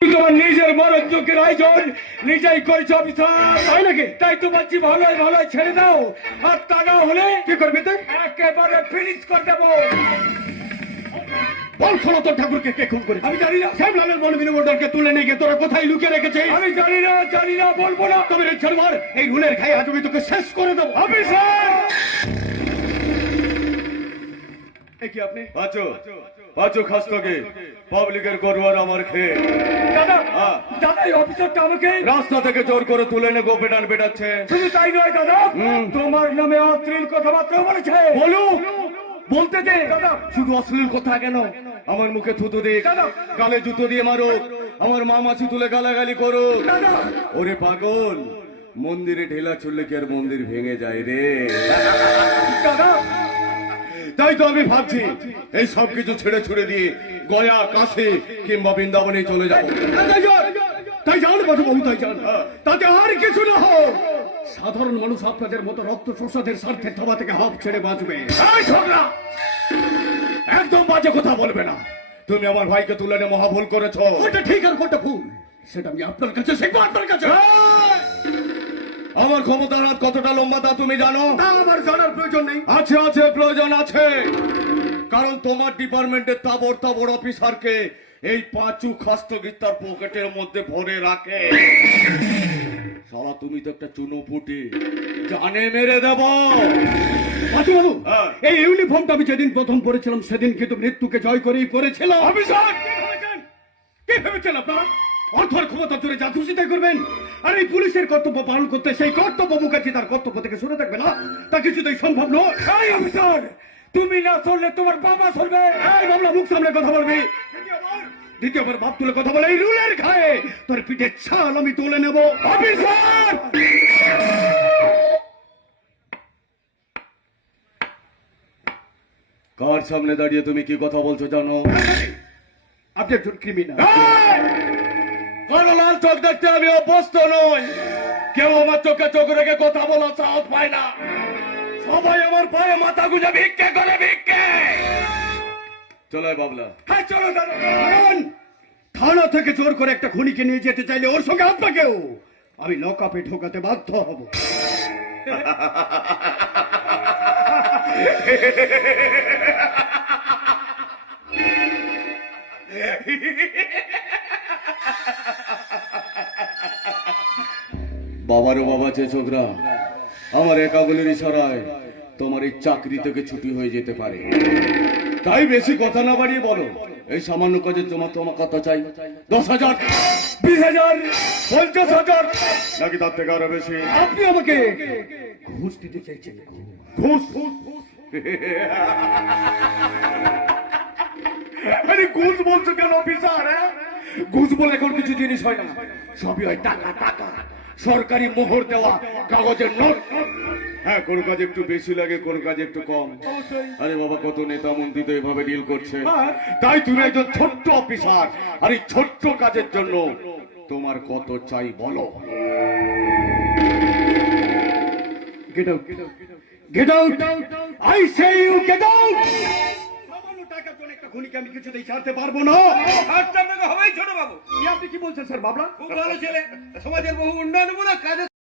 তোমার নিজের মরণযোগ্যের আয়োজন নিজেই করেছো অফিসার, তাই নাকি? তাই তো বলছি ভালোই ভালোই ছেড়ে দাও, আর তা না হলে কি করবে? একেবারে ফিনিশ করে দেবো। বল সনাতন ঠাকুরকে কে খুন করে? আমি জানি না। শ্যামলালের বনবিনোদনকে তুলে নিয়ে গিয়ে তোরা কোথায় লুকিয়ে রেখেছে? আমি জানি না, বলবো না। তবে রেচ্ছার এই রুলের খাই আজ আমি তোকে শেষ করে দেবো। অফিসার কি আপনি পাঁচো খাস্তকে পাবলিকের করবার আমার খেয়ে দাদা দাদা এই অফিসারটা আমাকে রাস্তা থেকে জোর করে তুলে এনে গোপেটান বেটাচ্ছে। শুধু তাই নয় দাদা, তোমার নামে অশ্লীল কথাবার্তা বলেছে। বলুক, বলতে দে দাদা। শুধু অশ্লীল কথা কেন, আমার মুখে থুতু দিক, গালে জুতো দিয়ে মারুক, আমার মা মাছি তুলে গালাগালি করুক। ওরে পাগল, মন্দিরে ঢেলা চললে কি আর মন্দির ভেঙে যায় রে? দাদা তাই তো আমি ভাবছি এই সব কিছু ছেড়ে ছুড়ে দিয়ে গয়া, কাশী কিংবা বৃন্দাবনে চলে যাবো। তাই যান বাবু, তাই যান। তাতে আর কিছু না হোক, সাধারণ মানুষ আপনাদের মতো রক্ত শোষাদের স্বার্থের থাবা থেকে হাফ ছেড়ে বাঁচবে। একদম বাজে কথা বলবে না। তুমি আমার ভাইকে তুলে এনে মহাভুল করেছো। ওটা ঠিক আর কোনটা ভুল সেটা আমি আপনার কাছে শিখবো। আপনার কাছে আমার ক্ষমতার হাত কতটা লম্বা তা তুমি জানো? তা আমার জানার প্রয়োজন নেই। আছে প্রয়োজন আছে, কারণ তোমার ডিপার্টমেন্টের তাবড় অফিসারকে এই পাঁচু খাস্তগির তার পকেটের মধ্যে ভরে রাখে। সারা তুমি তো একটা চুনোপুটি, জানে মেরে দেব। বাবু এই ইউনিফর্মটা আমি যেদিন প্রথম পড়েছিলাম সেদিন কিন্তু মৃত্যুকে জয় করেই পড়েছিলাম। অফিসার কি ভেবেছেন আপনারা অর্থের ক্ষমতা জোরে যা খুশি তাই করবেন? আর এই পুলিশের কর্তব্য পালন করতে সেই কর্তব্য মুখার্জি তার কর্তব্য থেকে সরে থাকবে না, তা কিছুতেই সম্ভব নয়। অফিসার তুমি না চললে তোমার বাবা চলবে। এই বাবলা, মুখ সামনে কথা বলবি। দ্বিতীয়বার বাপ তুলে কথা বলে এই রুলের খায়ে তোর পিঠে ছাল আমি তুলে নেব। অফিসার কার সামনে দাঁড়িয়ে তুমি কি কথা বলছো জানো? আপনি একজন ক্রিমিনাল। কারো লাল চোখ দেখতে আমি অভ্যস্ত নই। কেউ আমার চোখে চোখ রেখে কথা বলার সাহস পায় না। সবাই আমার পায়ে মাথা গুঁজে ভিক্ষে করে ভিক্ষে। চলো বাবলা। হ্যাঁ চলো দাদা। থানা থেকে জোর করে একটা খুনিকে নিয়ে যেতে চাইলে ওর সঙ্গে আপনাকেও আমি লকআপে ঢোকাতে বাধ্য হব। বাবারও বাবা চেচোদরা, আমার একাগুলির ইশারায় তোমার এই চাকরি থেকে ছুটি হয়ে যেতে পারে। তাই বেশি কথা না বাড়িয়ে বলো, এই সামান্য কাজের জমা তোমার কত চাই? 10,000, 20,000, 50,000, নাকি তার থেকে আরো বেশি? আপনি আমাকে ঘুষ দিতে চাইছেন? ঘুষ? আরে ঘুষ বলছো কেন অফিসার? ঘুষ বলে এখন কিছু জিনিস হয় না, সবই হয় টাকা টাকা, সরকারি মোহর দেওয়া কাগজের নোট। হ্যাঁ, কোন কাজে একটু বেশি লাগে, কোন কাজে একটু কম। আরে বাবা, কত নেতা মন্ত্রী তো এভাবে ডিল করছে। তাই তুমি একজন ছোট্ট অফিসার, আর এই ছোট্ট কাজের জন্য তোমার কত চাই বলো? Get out! Get out! I say you get out! সামান্য টাকার জন্য একটা খুনিকে আমি কিছুতেই ছাড়তে পারবো না। হবেই ছোট বাবু। আপনি কি বলছেন স্যার? বাবলা খুব ভালো ছেলে, সমাজের বহু উন্নয়ন কাজে